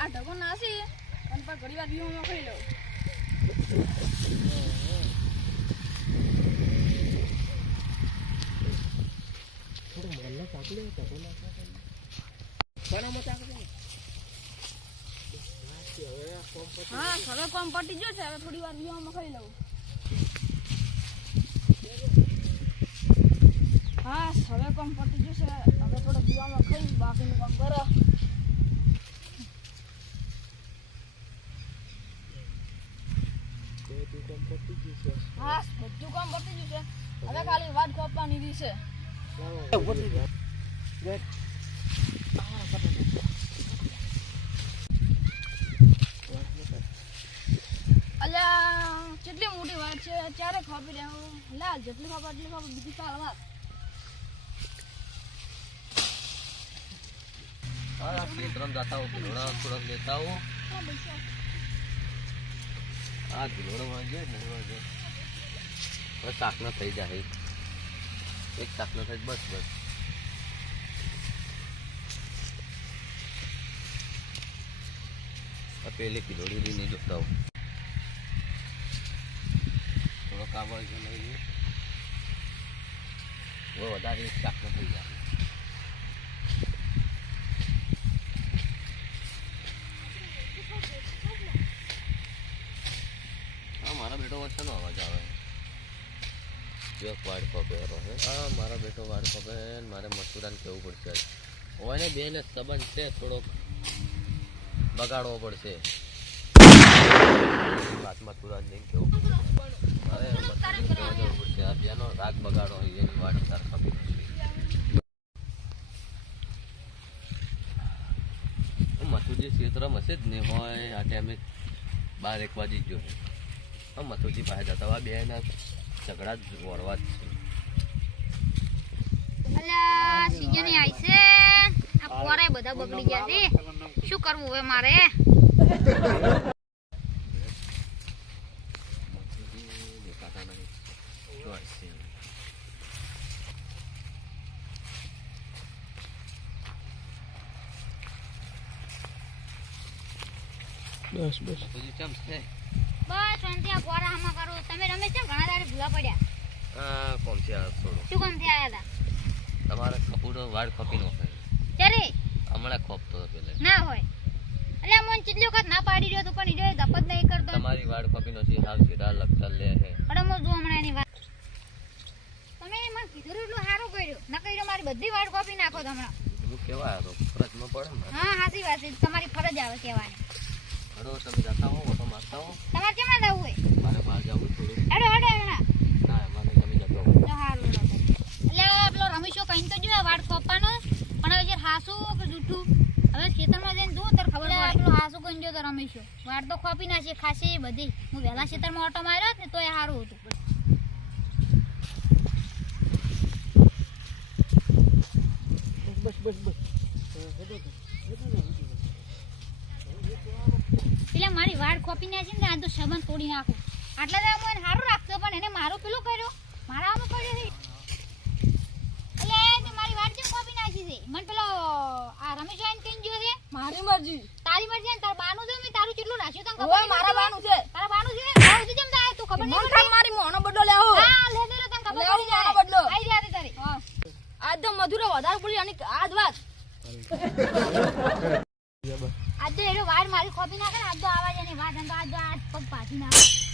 આ ઢગો નાસી અને પર ઘડી વાર દીવામાં ખાઈ લઉં. થોડું મરલે ચાકલે ઢગો નાખવા બનામાં ચાકલે. હા હવે કોમ પટી ગયો છે. હવે થોડી વાર દીવામાં ખાઈ લઉં. હા હવે કોમ પટી ગયું છે. હવે થોડો દીવામાં ખાઈ બાકીનું કામ કરો. હા બધું કામ પતી ગયું છે. હવે ખાલી વાટ કાપવાની રહી છે. અલ્યા કેટલી મોટી વાત છે. ચારે ખોપી રહ્યો લાલ જેટલી ખબર એટલી ખબર બીજી કાલ વાત. हाँ खेतरम जाता हूँ गिलोड़ा थोड़ा लेता हूँ हाँ गिलोड़ा वाजे नहीं वाजे बस साकना થઈ જાય એક સાકના થઈ બસ બસ પેલી કિલોડી રી નહીં જોતા હું થોડો કાવળ છે નહીં वो વધારે એક સાકના થઈ જાય મારા બેટો વચ્ચેનો અવાજ આવે જો વાડ ખપે રહે હા મારા બેટો વાડ ખપે મારે મથુરાને કહેવું પડશે હોય ને બેને સંબંધ છે થોડોક બગાડવો પડશે વાત મથુરાને નહીં કેવું મારે જવું પડશે આ બેનો રાગ બગાડો હોય એની વાડ તાર ખપી મથુરજી ક્ષેત્રમાં હશે જ નહીં હોય આ ટાઈમે 12-1 વાગી જ જોઈએ મથુરજી પાસે જતા હોય બે ના ઝઘડા જ વરવા જ છે અલ્યા સીઝન આવી છે આ પોરાય બધા બગડી ગયા છે શું કરવું હવે મારે દેખાતા નહીં બસ બસ મથુરજી કેમ છે બસ શાંતિ આ પોરા હામાં કરો તમે રમેશ કેમ ઘણા દાડે ભૂલા પડ્યા હા કોમ છે આ થોડું શું કામ થી આયા હતા તમારે કપૂરો વાળ ખપી નો થાય ત્યારે હમણાં ખપતો પેલે ના હોય અલ્યા મન કેટલી વખત ના પાડી રહ્યો તો પણ ઈડે ધપત નહીં કરતો તમારી વાળ ખપી નો છે હાવ સીધા લગતા લે હે અડમો જો હમણાં એની વાત તમે મને કીધું એટલું સારું કર્યું ના કર્યું મારી બધી વાળ કોપી નાખો તો હમણાં હું કેવા આવ્યો તો ફરજમાં પડે ને હા સાચી વાત છે તમારી ફરજ આવે કહેવાની હડો તમે જતા હો ઓટો મારતા હો તમારે કેમ ના જવું હોય મારે બહાર જવું થોડું હેડો હેડો હમણાં ના મારે તમે જતો હો તો હારું એટલે પેલો રમેશો કહીને તો જોયા વાળ ખોપવાનો પણ હવે યાર હાસું કે જૂઠું હવે ખેતરમાં જઈને જોઉં તાર ખબર પડે પેલો હાસું કહીને જો તો રમેશો વાળ તો ખોપી નાખીએ ખાસી બધી હું વહેલા ખેતરમાં ઓટો માર્યો ને તો એ સારું હતું બસ બસ બસ એટલે મારી વાળ ખોપી નાખી ને આ તો સંબંધ તોડી નાખું આટલા દાડા મને સારું રાખતો પણ એને મારો પેલો કર્યો મારા આમાં કર્યો છે એટલે તે મારી વાળ કેમ ખોપી નાખી છે મને પેલો આ રમેશ આઈને કઈ ગયો છે મારી મરજી. તારી મરજી ને તાર બાનું છે મેં તારું કેટલું રાખ્યું તને ઓય ખબર મારા બાનું છે. તારા બાનું છે આવું છે જેમ તારે તું ખબર મન નહીં ખામ મારી મોનો બદલો લેવો. હા લે દે તને ખબર લેવો પડી જાય મોનો બદલો. આઈ જાય તારી હા આજ તો મધુરો વધારે પડી અને આજ વાત આજ તો એનો વાળ મારી ખોપી નાખે ને આજ તો આવા જાય ને વાત આજ તો આજ પગ પાછી નાખે